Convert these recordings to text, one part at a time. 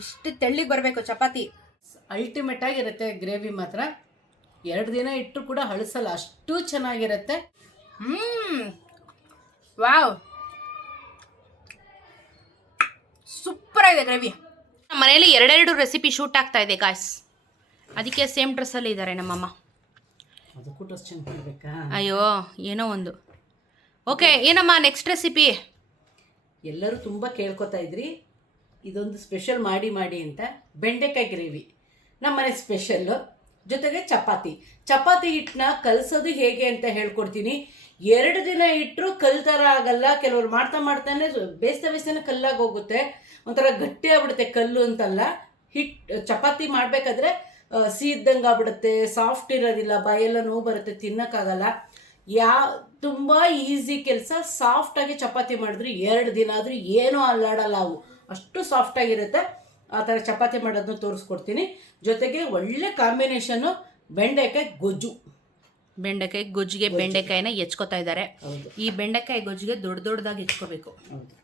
ಇಷ್ಟು ತೆಳ್ಳಿಗೆ ಬರಬೇಕು ಚಪಾತಿ. ಅಲ್ಟಿಮೇಟ್ ಆಗಿರುತ್ತೆ ಗ್ರೇವಿ ಮಾತ್ರ. 2 ದಿನ ಇಟ್ಟರು ಕೂಡ ಹಳಸಲ್ಲ, ಅಷ್ಟು ಚೆನ್ನಾಗಿರುತ್ತೆ. ವಾವ್, ಸೂಪರ್ ಆಗಿದೆ ಗ್ರೇವಿ. ನಮ್ಮ ಮನೇಲಿ 2 ರೆಸಿಪಿ ಶೂಟ್ ಆಗ್ತಾ ಇದೆ ಗಾಯ್ಸ್, ಅದಕ್ಕೆ ಸೇಮ್ ಡ್ರೆಸ್ಸಲ್ಲಿ ಇದ್ದಾರೆ ನಮ್ಮಮ್ಮ. ಅದಕ್ಕೂ ಡ್ರೆಸ್ ಚೇಂಜ್ ಮಾಡಬೇಕಾ? ಅಯ್ಯೋ ಏನೋ ಒಂದು. ಓಕೆ, ಏನಮ್ಮ ನೆಕ್ಸ್ಟ್ ರೆಸಿಪಿ? ಎಲ್ಲರೂ ತುಂಬ ಕೇಳ್ಕೊತಾ ಇದ್ರಿ ಇದೊಂದು ಸ್ಪೆಷಲ್ ಮಾಡಿ ಅಂತ. ಬೆಂಡೆಕಾಯಿ ಗ್ರೇವಿ ನಮ್ಮನೆ ಸ್ಪೆಷಲ್ಲು, ಜೊತೆಗೆ ಚಪಾತಿ ಹಿಟ್ಟನ್ನ ಕಲಸೋದು ಹೇಗೆ ಅಂತ ಹೇಳ್ಕೊಡ್ತೀನಿ. 2 ದಿನ ಇಟ್ಟರು ಕಲ್ ಥರ ಆಗಲ್ಲ, ಕೆಲವರು ಮಾಡ್ತಾನೆ ಬೇಯಿಸ್ತಾನೆ ಕಲ್ಲಾಗಿ ಹೋಗುತ್ತೆ, ಒಂಥರ ಗಟ್ಟಿ ಆಗ್ಬಿಡುತ್ತೆ. ಕಲ್ಲು ಅಂತಲ್ಲ, ಚಪಾತಿ ಮಾಡಬೇಕಾದ್ರೆ ಸೀದ್ದಂಗೆ ಆಗ್ಬಿಡುತ್ತೆ, ಸಾಫ್ಟ್ ಇರೋದಿಲ್ಲ, ಬಾಯೆಲ್ಲ ನೋವು ಬರುತ್ತೆ, ತಿನ್ನೋಕ್ಕಾಗಲ್ಲ. ತುಂಬ ಈಸಿ ಕೆಲಸ. ಸಾಫ್ಟಾಗಿ ಚಪಾತಿ ಮಾಡಿದ್ರೆ 2 ದಿನ ಆದರೂ ಏನೂ ಅಲ್ಲಾಡಲ್ಲ, ಅವು ಅಷ್ಟು ಸಾಫ್ಟಾಗಿರುತ್ತೆ. ಆ ಥರ ಚಪಾತಿ ಮಾಡೋದನ್ನ ತೋರಿಸ್ಕೊಡ್ತೀನಿ. ಜೊತೆಗೆ ಒಳ್ಳೆ ಕಾಂಬಿನೇಷನ್ನು ಬೆಂಡೆಕಾಯಿ ಗೊಜ್ಜು. ಬೆಂಡೆಕಾಯಿ ಗೊಜ್ಜಿಗೆ ಬೆಂಡೆಕಾಯಿನ ಹೆಚ್ಕೋತಾ ಇದ್ದಾರೆ. ಈ ಬೆಂಡೆಕಾಯಿ ಗೊಜ್ಜಿಗೆ ದೊಡ್ಡದಾಗಿ ಹೆಚ್ಕೋಬೇಕು. ಹೌದು,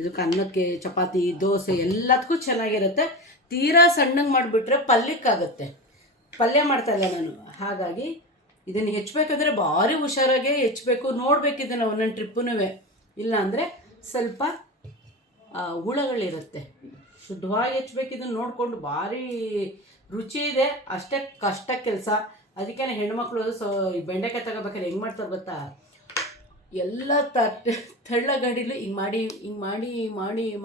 ಇದಕ್ಕೆ ಅನ್ನಕ್ಕೆ, ಚಪಾತಿ, ದೋಸೆ ಎಲ್ಲದಕ್ಕೂ ಚೆನ್ನಾಗಿರುತ್ತೆ. ತೀರಾ ಸಣ್ಣಗೆ ಮಾಡಿಬಿಟ್ರೆ ಪಲ್ಯಕ್ಕಾಗುತ್ತೆ. ಪಲ್ಯ ಮಾಡ್ತಾಯಿಲ್ಲ ನಾನು, ಹಾಗಾಗಿ ಇದನ್ನು ಹೆಚ್ಚಬೇಕಾದ್ರೆ ಭಾರಿ ಹುಷಾರಾಗೆ ಹೆಚ್ಚಬೇಕು. ನೋಡ್ಬೇಕು ಇದನ್ನು ಒಂದೊಂದು ಟ್ರಿಪ್ಪುನೂ, ಇಲ್ಲ ಅಂದರೆ ಸ್ವಲ್ಪ ಹುಳಗಳಿರುತ್ತೆ. ಶುದ್ಧವಾಗಿ ಹೆಚ್ಚಬೇಕು, ಇದನ್ನು ನೋಡಿಕೊಂಡು. ಭಾರಿ ರುಚಿ ಇದೆ, ಅಷ್ಟೇ ಕಷ್ಟ ಕೆಲಸ. ಅದಕ್ಕೆ ಹೆಣ್ಮಕ್ಳು ಈ ಬೆಂಡೆಕಾಯಿ ತಗೋಬೇಕಾದ್ರೆ ಹೆಂಗೆ ಮಾಡ್ತಾರೆ ಗೊತ್ತಾ, ಎಲ್ಲ ತಳ್ಳಗಡಿಲು ಹಿಂಗೆ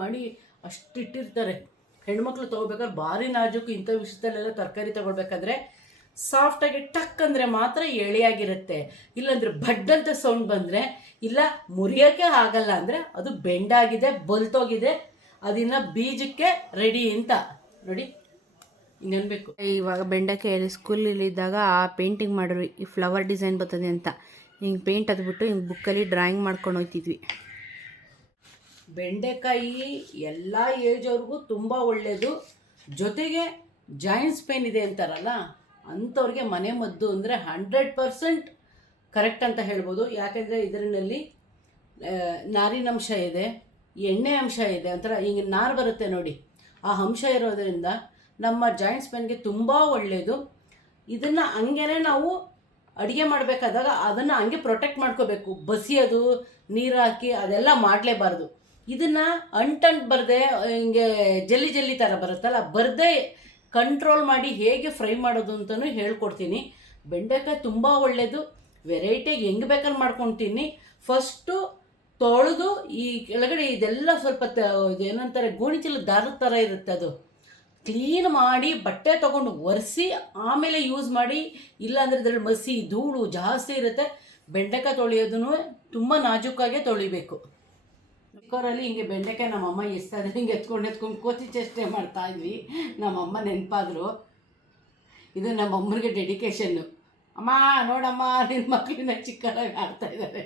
ಮಾಡಿ ಅಷ್ಟು ಇಟ್ಟಿರ್ತಾರೆ. ಹೆಣ್ಮಕ್ಳು ತೊಗೋಬೇಕಾದ್ರೆ ಭಾರಿ ನಾಜೂಕು. ಇಂಥ ವಿಷಯದಲ್ಲೆಲ್ಲ ತರಕಾರಿ ತೊಗೊಳ್ಬೇಕಾದ್ರೆ ಸಾಫ್ಟಾಗಿ ಟಕ್ ಅಂದರೆ ಮಾತ್ರ ಎಳೆಯಾಗಿರುತ್ತೆ. ಇಲ್ಲಾಂದರೆ ಬಡ್ಡಂತ ಸೌಂಡ್ ಬಂದರೆ, ಇಲ್ಲ ಮುರಿಯೋಕ್ಕೆ ಆಗಲ್ಲ ಅಂದರೆ ಅದು ಬೆಂಡಾಗಿದೆ, ಬಲ್ತೋಗಿದೆ, ಅದನ್ನು ಬೀಜಕ್ಕೆ ರೆಡಿ ಅಂತ ನೋಡಿ. ಇನ್ನೇನು ಇವಾಗ ಬೆಂಡೆಕಾಯಲ್ಲಿ ಸ್ಕೂಲಲ್ಲಿದ್ದಾಗ ಪೇಂಟಿಂಗ್ ಮಾಡಿದ್ವಿ, ಈ ಫ್ಲವರ್ ಡಿಸೈನ್ ಬರ್ತದೆ ಅಂತ. ಹಿಂಗೆ ಪೇಂಟ್ ಅದ್ಬಿಟ್ಟು ಹಿಂಗೆ ಬುಕ್ಕಲ್ಲಿ ಡ್ರಾಯಿಂಗ್ ಮಾಡ್ಕೊಂಡು ಹೋಗ್ತಿದ್ವಿ. ಬೆಂಡೆಕಾಯಿ ಎಲ್ಲ ಏಜ್ ಅವ್ರಿಗೂ ತುಂಬ ಒಳ್ಳೆಯದು. ಜೊತೆಗೆ ಜಾಯಿಂಟ್ಸ್ ಪೇನ್ ಇದೆ ಅಂತಾರಲ್ಲ, ಅಂಥವ್ರಿಗೆ ಮನೆ ಮದ್ದು ಅಂದರೆ 100% ಕರೆಕ್ಟ್ ಅಂತ ಹೇಳ್ಬೋದು. ಯಾಕೆಂದರೆ ಇದರಲ್ಲಿ ನಾರಿನಂಶ ಇದೆ, ಎಣ್ಣೆ ಅಂಶ ಇದೆ, ಒಂಥರ ಹಿಂಗೆ ನಾರು ಬರುತ್ತೆ ನೋಡಿ, ಆ ಅಂಶ ಇರೋದರಿಂದ ನಮ್ಮ ಜಾಯಿಂಟ್ಸ್ ಪೇನ್ಗೆ ತುಂಬ ಒಳ್ಳೆಯದು. ಇದನ್ನು ಹಂಗೇ ನಾವು ಅಡುಗೆ ಮಾಡಬೇಕಾದಾಗ ಅದನ್ನು ಹಂಗೆ ಪ್ರೊಟೆಕ್ಟ್ ಮಾಡ್ಕೋಬೇಕು. ಬಸಿಯೋದು, ನೀರು ಹಾಕಿ ಅದೆಲ್ಲ ಮಾಡಲೇಬಾರ್ದು. ಇದನ್ನು ಅಂಟಂಟು ಬರದೆ ಹಿಂಗೆ ಜಲ್ಲಿ ಥರ ಬರುತ್ತಲ್ಲ, ಬರದೆ ಕಂಟ್ರೋಲ್ ಮಾಡಿ ಹೇಗೆ ಫ್ರೈ ಮಾಡೋದು ಅಂತಲೂ ಹೇಳ್ಕೊಡ್ತೀನಿ. ಬೆಂಡೆಕಾಯಿ ತುಂಬ ಒಳ್ಳೆಯದು. ವೆರೈಟಿಯಾಗಿ ಹೆಂಗೆ ಬೇಕಾದ್ರೆ ಮಾಡ್ಕೊತೀನಿ. ಫಸ್ಟು ತೊಳೆದು ಈ ಕೆಳಗಡೆ ಇದೆಲ್ಲ ಸ್ವಲ್ಪ ಏನಂತಾರೆ ಗೋಣಿಚೀಲ ದಾರದ ಥರ ಇರುತ್ತೆ, ಅದು ಕ್ಲೀನ್ ಮಾಡಿ ಬಟ್ಟೆ ತೊಗೊಂಡು ಒರೆಸಿ ಆಮೇಲೆ ಯೂಸ್ ಮಾಡಿ. ಇಲ್ಲಾಂದರೆ ಇದರಲ್ಲಿ ಮಸಿ ಧೂಳು ಜಾಸ್ತಿ ಇರುತ್ತೆ. ಬೆಂಡೆಕಾಯಿ ತೊಳೆಯೋದನ್ನು ತುಂಬ ನಾಜೂಕಾಗೆ ತೊಳಿಬೇಕು. ಕುಕ್ಕರಲ್ಲಿ ಹಿಂಗೆ ಬೆಂಡೆಕಾಯಿ ನಮ್ಮಮ್ಮ ಎಸ್ತಾರೆ, ಹಿಂಗೆ ಎತ್ಕೊಂಡು ಕೋತಿ ಚೇಷ್ಟೆ ಮಾಡ್ತಾಯಿದ್ವಿ. ನಮ್ಮಮ್ಮ ನೆನಪಾದ್ರು. ಇದು ನಮ್ಮಮ್ಮನಿಗೆ ಡೆಡಿಕೇಶನ್ನು. ಅಮ್ಮ ನೋಡಮ್ಮ, ನಿನ್ನ ಮಕ್ಕಳನ್ನ ಚಿಕ್ಕದಾಗಿ ಆಡ್ತಾಯಿದ್ದಾರೆ.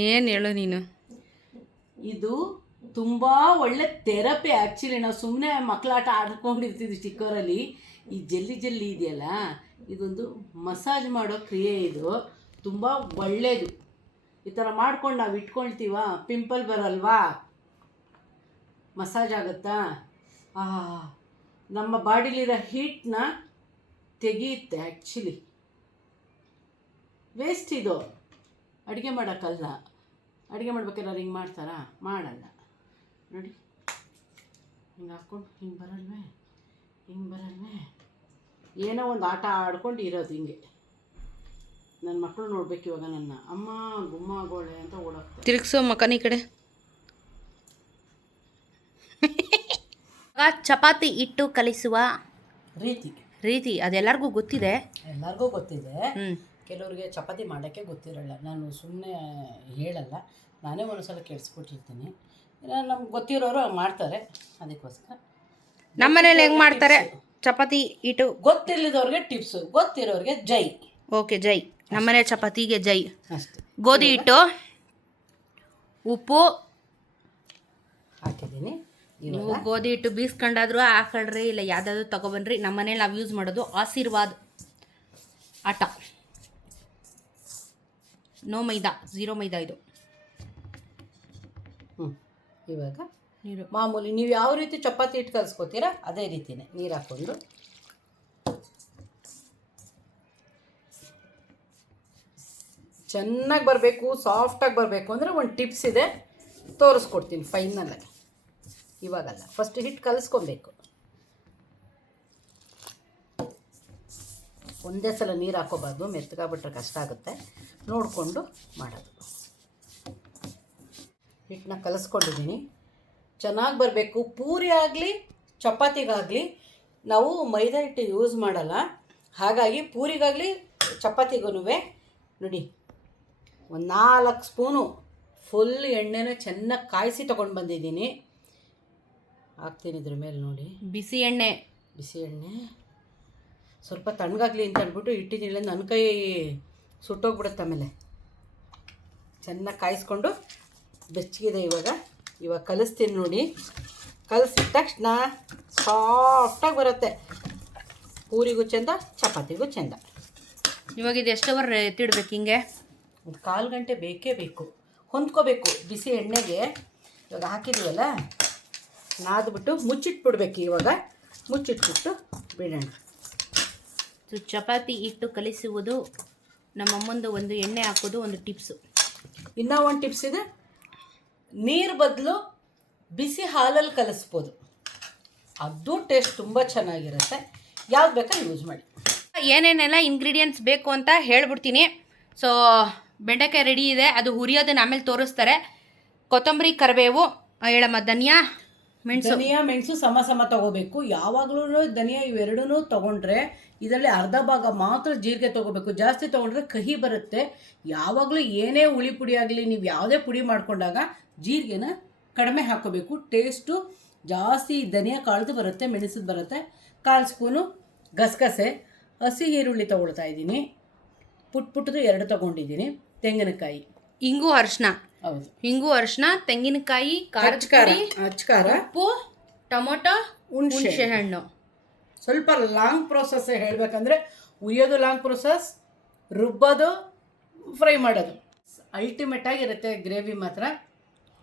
ಏನು ಹೇಳು ನೀನು. ಇದು ತುಂಬ ಒಳ್ಳೆ ಥೆರಪಿ. ಆ್ಯಕ್ಚುಲಿ ನಾವು ಸುಮ್ಮನೆ ಮಕ್ಕಳಾಟ ಆಡ್ಕೊಂಡಿರ್ತಿದ್ವಿ ಚಿಕ್ಕವರಲ್ಲಿ. ಈ ಜಲ್ಲಿ ಇದೆಯಲ್ಲ, ಇದೊಂದು ಮಸಾಜ್ ಮಾಡೋ ಕ್ರಿಯೆ. ಇದು ತುಂಬ ಒಳ್ಳೆಯದು. ಈ ಥರ ಮಾಡ್ಕೊಂಡು ನಾವು ಇಟ್ಕೊಳ್ತೀವ, ಪಿಂಪಲ್ ಬರಲ್ವಾ, ಮಸಾಜ್ ಆಗುತ್ತಾ, ನಮ್ಮ ಬಾಡಿಲಿರೋ ಹೀಟ್ನ ತೆಗೆಯುತ್ತೆ. ಆ್ಯಕ್ಚುಲಿ ವೇಸ್ಟ್ ಇದು, ಅಡುಗೆ ಮಾಡೋಕ್ಕಲ್ಲ. ಅಡುಗೆ ಮಾಡ್ಬೇಕಾದ್ರೆ ಹಿಂಗೆ ಮಾಡ್ತಾರಾ? ಮಾಡಲ್ಲ ನೋಡಿ. ಹಿಂಗೆ ಹಾಕ್ಕೊಂಡು ಹಿಂಗೆ ಬರಲ್ವೇ ಏನೋ ಒಂದು ಆಟ ಆಡ್ಕೊಂಡು ಇರೋದು ಹಿಂಗೆ. ನನ್ನ ಮಕ್ಕಳು ನೋಡ್ಬೇಕು ಇವಾಗ ನನ್ನ, ಅಮ್ಮ ಗುಮ್ಮ ಆಗೋಳೆ ಅಂತ ಓಡೋಗ್ತಾರೆ. ತಿರುಗಿಸೋ ಮಕನಿ ಕಡೆ. ಚಪಾತಿ ಹಿಟ್ಟು ಕಲಿಸುವ ರೀತಿ ಅದೆಲ್ಲರಿಗೂ ಗೊತ್ತಿದೆ. ಕೆಲವ್ರಿಗೆ ಚಪಾತಿ ಮಾಡೋಕ್ಕೆ ಗೊತ್ತಿರಲ್ಲ. ನಾನು ಸುಮ್ಮನೆ ಹೇಳಲ್ಲ, ನಾನೇ ಒಂದೊಂದ್ಸಲ ಕೆಡಿಸ್ಬಿಟ್ಟಿರ್ತೀನಿ. ನಮ್ಗೆ ಗೊತ್ತಿರೋರು ಮಾಡ್ತಾರೆ, ಅದಕ್ಕೋಸ್ಕರ. ನಮ್ಮ ಮನೇಲಿ ಹೆಂಗೆ ಮಾಡ್ತಾರೆ ಚಪಾತಿ ಹಿಟ್ಟು? ಗೊತ್ತಿಲ್ಲದವ್ರಿಗೆ ಟಿಪ್ಸು, ಗೊತ್ತಿರೋರಿಗೆ ಜೈ. ಓಕೆ, ಜೈ. ನಮ್ಮನೆ ಚಪಾತಿಗೆ ಜೈ. ಅಷ್ಟೇ. ಗೋಧಿ ಹಿಟ್ಟು, ಉಪ್ಪು ಹಾಕಿದ್ದೀನಿ. ನೀವು ಗೋಧಿ ಹಿಟ್ಟು ಬೀಸ್ಕೊಂಡಾದ್ರೂ ಹಾಕೊಳ್ರಿ, ಇಲ್ಲ ಯಾವುದಾದ್ರೂ ತೊಗೊಬನ್ರಿ. ನಮ್ಮ ಮನೇಲಿ ನಾವು ಯೂಸ್ ಮಾಡೋದು ಆಶೀರ್ವಾದ್ ಆಟ. ನೋ ಮೈದಾ, 0 ಮೈದಾ ಇದು. ಇವಾಗ ನೀರು ಮಾಮೂಲಿ ನೀವು ಯಾವ ರೀತಿ ಚಪಾತಿ ಹಿಟ್ಟು ಕಲಿಸ್ಕೊತೀರಾ ಅದೇ ರೀತಿಯೇ ನೀರು ಹಾಕ್ಕೊಂಡು ಚೆನ್ನಾಗಿ ಬರಬೇಕು, ಸಾಫ್ಟಾಗಿ ಬರಬೇಕು ಅಂದರೆ ಒಂದು ಟಿಪ್ಸ್ ಇದೆ, ತೋರಿಸ್ಕೊಡ್ತೀನಿ ಫೈನಲಾಗಿ. ಇವಾಗಲ್ಲ, ಫಸ್ಟ್ ಹಿಟ್ಟು ಕಲಿಸ್ಕೊಬೇಕು. ಒಂದೇ ಸಲ ನೀರು ಹಾಕೋಬಾರ್ದು, ಮೆತ್ತಗಾಗ್ಬಿಟ್ರೆ ಕಷ್ಟ ಆಗುತ್ತೆ, ನೋಡಿಕೊಂಡು ಮಾಡೋದು. ಹಿಟ್ಟನ್ನ ಕಲಿಸ್ಕೊಂಡಿದ್ದೀನಿ, ಚೆನ್ನಾಗಿ ಬರಬೇಕು. ಪೂರಿ ಆಗಲಿ ಚಪಾತಿಗಾಗಲಿ ನಾವು ಮೈದಾ ಹಿಟ್ಟು ಯೂಸ್ ಮಾಡಲ್ಲ, ಹಾಗಾಗಿ ಪೂರಿಗಾಗಲಿ ಚಪಾತಿಗೂ ನೋಡಿ ಒಂದು 4 ಸ್ಪೂನು ಫುಲ್ ಎಣ್ಣೆನ ಚೆನ್ನಾಗಿ ಕಾಯಿಸಿ ತೊಗೊಂಡು ಬಂದಿದ್ದೀನಿ. ಹಾಕ್ತೀನಿ ಇದ್ರ ಮೇಲೆ ನೋಡಿ, ಬಿಸಿ ಎಣ್ಣೆ. ಸ್ವಲ್ಪ ತಣ್ಣಗಾಗಲಿ ಅಂತ ಅಂದ್ಬಿಟ್ಟು ಇಟ್ಟಿದ್ದೀನಿ, ನನ್ನ ಕೈ ಸುಟ್ಟೋಗ್ಬಿಡುತ್ತೆ ಆಮೇಲೆ. ಚೆನ್ನಾಗಿ ಕಾಯಿಸ್ಕೊಂಡು ಬೆಚ್ಚಗಿದೆ. ಇವಾಗ ಕಲಿಸ್ತೀನಿ ನೋಡಿ. ಕಲಿಸಿದ ತಕ್ಷಣ ಸಾಫ್ಟಾಗಿ ಬರುತ್ತೆ, ಪೂರಿಗೂ ಚೆಂದ, ಚಪಾತಿಗೂ ಚೆಂದ. ಇವಾಗ ಇದು ಎಷ್ಟು ಅವರ್ ಎತ್ತಿಡ್ಬೇಕು? ಹಿಂಗೆ ಒಂದು 1/4 ಗಂಟೆ ಬೇಕೇ ಬೇಕು, ಹೊಂದ್ಕೋಬೇಕು ಬಿಸಿ ಎಣ್ಣೆಗೆ. ಇವಾಗ ಹಾಕಿದ್ದೀವಲ್ಲ, ನಾದ್ಬಿಟ್ಟು ಮುಚ್ಚಿಟ್ಬಿಡ್ಬೇಕು. ಇವಾಗ ಮುಚ್ಚಿಟ್ಬಿಟ್ಟು ಬಿಡೋಣ. ಚಪಾತಿ ಹಿಟ್ಟು ಕಲಿಸುವುದು ನಮ್ಮಮ್ಮಂದು ಒಂದು ಎಣ್ಣೆ ಹಾಕೋದು ಒಂದು ಟಿಪ್ಸು. ಇನ್ನೂ ಒಂದು ಟಿಪ್ಸ್ ಇದೆ, ನೀರು ಬದಲು ಬಿಸಿ ಹಾಲಲ್ಲಿ ಕಲಿಸ್ಬೋದು, ಅದು ಟೇಸ್ಟ್ ತುಂಬ ಚೆನ್ನಾಗಿರುತ್ತೆ. ಯಾವ್ದು ಬೇಕಾದ್ರೆ ಯೂಸ್ ಮಾಡಿ. ಏನೇನೆಲ್ಲ ಇಂಗ್ರೀಡಿಯೆಂಟ್ಸ್ ಬೇಕು ಅಂತ ಹೇಳ್ಬಿಡ್ತೀನಿ. ಸೊ ಬೆಂಡೆಕಾಯಿ ರೆಡಿ ಇದೆ, ಅದು ಹುರಿಯೋದನ್ನ ಆಮೇಲೆ ತೋರಿಸ್ತಾರೆ. ಕೊತ್ತಂಬರಿ, ಕರಿಬೇವು, ಹೇಳಮ್ಮ, ಧನಿಯಾ, ಮೆಣಸು ಸಮ ತೊಗೋಬೇಕು. ಯಾವಾಗಲೂ ಧನಿಯಾ ಇವೆರಡೂ ತೊಗೊಂಡ್ರೆ ಇದರಲ್ಲಿ ಅರ್ಧ ಭಾಗ ಮಾತ್ರ ಜೀರಿಗೆ ತೊಗೋಬೇಕು. ಜಾಸ್ತಿ ತೊಗೊಂಡ್ರೆ ಕಹಿ ಬರುತ್ತೆ. ಯಾವಾಗಲೂ ಏನೇ ಹುಳಿ ಪುಡಿ ಆಗಲಿ, ನೀವು ಯಾವುದೇ ಪುಡಿ ಮಾಡ್ಕೊಂಡಾಗ ಜೀರಿಗೆನ ಕಡಿಮೆ ಹಾಕೋಬೇಕು. ಟೇಸ್ಟು ಜಾಸ್ತಿ ಧನಿಯಾ ಕಾಳ್ದು ಬರುತ್ತೆ, ಮೆಣಸದು ಬರುತ್ತೆ. 1/4 ಸ್ಪೂನು ಗಸಗಸೆ, ಹಸಿ ಈರುಳ್ಳಿ ತೊಗೊಳ್ತಾ ಇದ್ದೀನಿ, ಪುಟ್ಟದು 2 ತೊಗೊಂಡಿದ್ದೀನಿ, ತೆಂಗಿನಕಾಯಿ, ಇಂಗು, ಅರಿಶಿನ. ಹೌದು, ಇಂಗು, ಅರಿಶಿನ, ತೆಂಗಿನಕಾಯಿ, ಅಚ್ಕಾರ, ಉಪ್ಪು, ಟೊಮೊಟೊ, ಹುಣಸೆ ಹಣ್ಣು. ಸ್ವಲ್ಪ ಲಾಂಗ್ ಪ್ರೋಸೆಸ್ ಹೇಳಬೇಕಂದ್ರೆ, ಉರಿಯೋದು ಲಾಂಗ್ ಪ್ರೋಸೆಸ್, ರುಬ್ಬೋದು, ಫ್ರೈ ಮಾಡೋದು ಅಲ್ಟಿಮೇಟ್ ಆಗಿರುತ್ತೆ. ಗ್ರೇವಿ ಮಾತ್ರ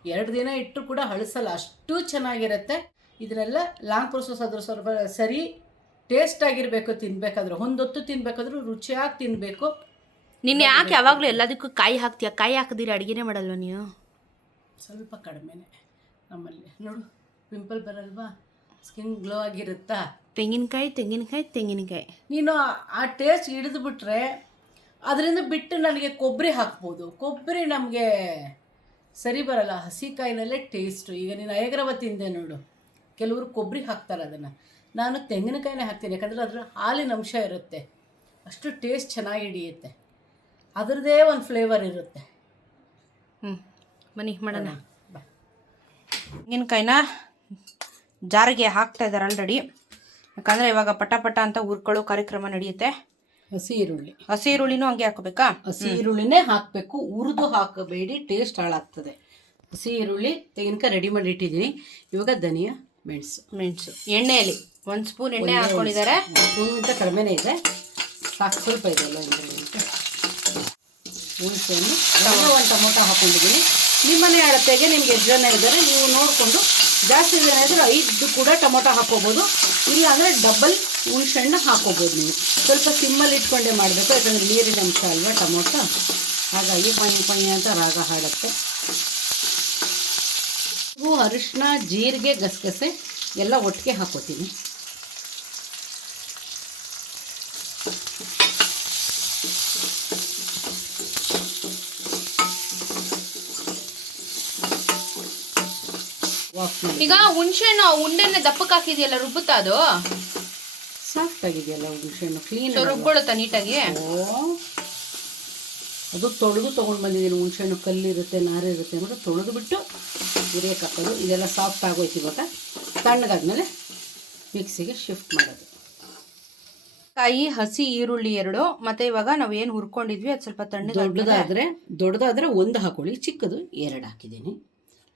2 ದಿನ ಇಟ್ಟು ಕೂಡ ಹಳಸಲ್ಲ, ಅಷ್ಟು ಚೆನ್ನಾಗಿರುತ್ತೆ. ಇದನ್ನೆಲ್ಲ ಲಾಂಗ್ ಪ್ರೋಸೆಸ್ ಆದರೂ ಸ್ವಲ್ಪ ಸರಿ ಟೇಸ್ಟ್ ಆಗಿರಬೇಕು. ತಿನ್ಬೇಕಾದ್ರೆ ಒಂದೊತ್ತು ತಿನ್ಬೇಕಾದ್ರೂ ರುಚಿಯಾಗಿ ತಿನ್ನಬೇಕು. ನೀನು ಯಾಕೆ ಯಾವಾಗಲೂ ಎಲ್ಲದಕ್ಕೂ ಕಾಯಿ ಹಾಕ್ತೀಯ? ಕಾಯಿ ಹಾಕಿದಿರ ಅಡುಗೆನೇ ಮಾಡಲ್ವ ನೀವು? ಸ್ವಲ್ಪ ಕಡಿಮೆನೆ ನಮ್ಮಲ್ಲಿ. ನೋಡು, ಪಿಂಪಲ್ ಬರಲ್ವಾ, ಸ್ಕಿನ್ ಗ್ಲೋ ಆಗಿರುತ್ತಾ. ತೆಂಗಿನಕಾಯಿ ನೀನು ಆ ಟೇಸ್ಟ್ ಹಿಡಿದುಬಿಟ್ರೆ ಅದರಿಂದ ಬಿಟ್ಟು ನನಗೆ ಕೊಬ್ಬರಿ ಹಾಕ್ಬೋದು. ಕೊಬ್ಬರಿ ನಮಗೆ ಸರಿ ಬರಲ್ಲ, ಹಸಿ ಕಾಯಿನಲ್ಲೇ ಟೇಸ್ಟು. ಈಗ ನೀನು ಅಯಗ್ರವ ತಿಂದೆ ನೋಡು, ಕೆಲವರು ಕೊಬ್ಬರಿ ಹಾಕ್ತಾರೆ, ಅದನ್ನು ನಾನು ತೆಂಗಿನಕಾಯಿನೇ ಹಾಕ್ತೀನಿ. ಯಾಕಂದರೆ ಅದ್ರ ಹಾಲಿನ ಅಂಶ ಇರುತ್ತೆ, ಅಷ್ಟು ಟೇಸ್ಟ್ ಚೆನ್ನಾಗಿ ಹಿಡಿಯುತ್ತೆ, ಅದರದ್ದೇ ಒಂದು ಫ್ಲೇವರ್ ಇರುತ್ತೆ. ಬನ್ನಿ ಮಾಡೋಣ. ತೆಂಗಿನಕಾಯಿನ ಜಾರಿಗೆ ಹಾಕ್ತಾ ಇದ್ದಾರೆ ಆಲ್ರೆಡಿ, ಯಾಕಂದರೆ ಇವಾಗ ಪಟ ಅಂತ ಹುರ್ಕೊಳ್ಳೋ ಕಾರ್ಯಕ್ರಮ ನಡೆಯುತ್ತೆ. ಹಸಿ ಈರುಳ್ಳಿನೂ ಹಂಗೆ ಹಾಕಬೇಕಾ? ಹಸಿ ಈರುಳ್ಳಿನೇ ಹಾಕಬೇಕು, ಹುರಿದು ಹಾಕಬೇಡಿ, ಟೇಸ್ಟ್ ಹಾಳಾಗ್ತದೆ. ಹಸಿ ಈರುಳ್ಳಿ, ತೆಂಗಿನಕಾಯಿ ರೆಡಿ ಮಾಡಿ ಇಟ್ಟಿದ್ದೀನಿ. ಇವಾಗ ಧನಿಯಾ, ಮೆಣಸು ಎಣ್ಣೆಯಲ್ಲಿ 1 ಸ್ಪೂನ್ ಎಣ್ಣೆ ಹಾಕ್ಕೊಂಡಿದ್ದಾರೆ. ಸ್ಪೂನ್ಗಿಂತ ಕಡಿಮೆನೇ ಇದೆ, ಸಾಕು, ಸ್ವಲ್ಪ ಇದೆ ಎಲ್ಲ ಇಂಗ್ರೀಡಿಯೆಂಟ್. ಹುಣಸೆಹಣ್ಣು, ಒಂದು ಟೊಮೊಟೊ ಹಾಕ್ಕೊಂಡಿದ್ದೀನಿ. ನಿಮ್ಮನೆ ಅಳತೆಗೆ ನಿಮ್ಗೆ ಎಷ್ಟು ಜನ ಇದ್ದಾರೆ ನೀವು ನೋಡಿಕೊಂಡು, ಜಾಸ್ತಿ ಜನ ಇದ್ದರೆ 5 ಕೂಡ ಟೊಮೊಟೊ ಹಾಕೋಬೋದು, ಇಲ್ಲ ಅಂದರೆ ಡಬಲ್ ಹುಣಸೆಹಣ್ಣು ಹಾಕೋಬೋದು. ನೀವು ಸ್ವಲ್ಪ ಸಿಮ್ಮಲ್ಲಿ ಇಟ್ಕೊಂಡೇ ಮಾಡಬೇಕು, ಯಾಕಂದರೆ ನೀರಿನ ಅಂಶ ಅಲ್ವಾ ಟೊಮೊಟೊ, ಹಾಗಾಗಿ ಪಣಿ ಅಂತ ರಾಗ ಹಾಡುತ್ತೆ. ಅರಿಶಿನ, ಜೀರಿಗೆ, ಗಸಗಸೆ ಎಲ್ಲ ಒಟ್ಟಿಗೆ ಹಾಕೋತೀನಿ. ಈಗ ಹುಣಸೆಹಣ್ಣು ಉಂಡೆನ ದಪ್ಪಕ್ಕೆ ಹಾಕಿದೆಯಲ್ಲ, ರುಬ್ಬುತ್ತಾ? ಅದು ಸಾಫ್ಟ್ ಆಗಿದೆಯಲ್ಲ ಹುಣಸೆಹಣ್ಣು, ಕ್ಲೀನ್ ರುಬ್ಕೊಳ್ಳುತ್ತಾ ನೀಟಾಗಿ? ಅದು ತೊಳೆದು ತೊಗೊಂಡು ಬಂದಿದ್ದೀನಿ. ಹುಣಸೆಹಣ್ಣು ಕಲ್ಲಿರುತ್ತೆ, ನಾರಿರುತ್ತೆ ಅಂದ್ಬಿಟ್ಟು ತೊಳೆದು ಬಿಟ್ಟು ಹುರಿಯಕ್ಕೆ ಹಾಕೋದು. ಇದೆಲ್ಲ ಸಾಫ್ಟ್ ಆಗೋಯ್ತು. ಇವಾಗ ತಣ್ಣಗಾದ್ಮೇಲೆ ಮಿಕ್ಸಿಗೆ ಶಿಫ್ಟ್ ಮಾಡೋದು. ಕಾಯಿ, ಹಸಿ ಈರುಳ್ಳಿ 2, ಮತ್ತು ಇವಾಗ ನಾವು ಏನು ಹುರ್ಕೊಂಡಿದ್ವಿ ಅದು ಸ್ವಲ್ಪ ದೊಡ್ಡದಾದರೆ 1 ಹಾಕೊಳ್ಳಿ, ಚಿಕ್ಕದು 2 ಹಾಕಿದ್ದೀನಿ.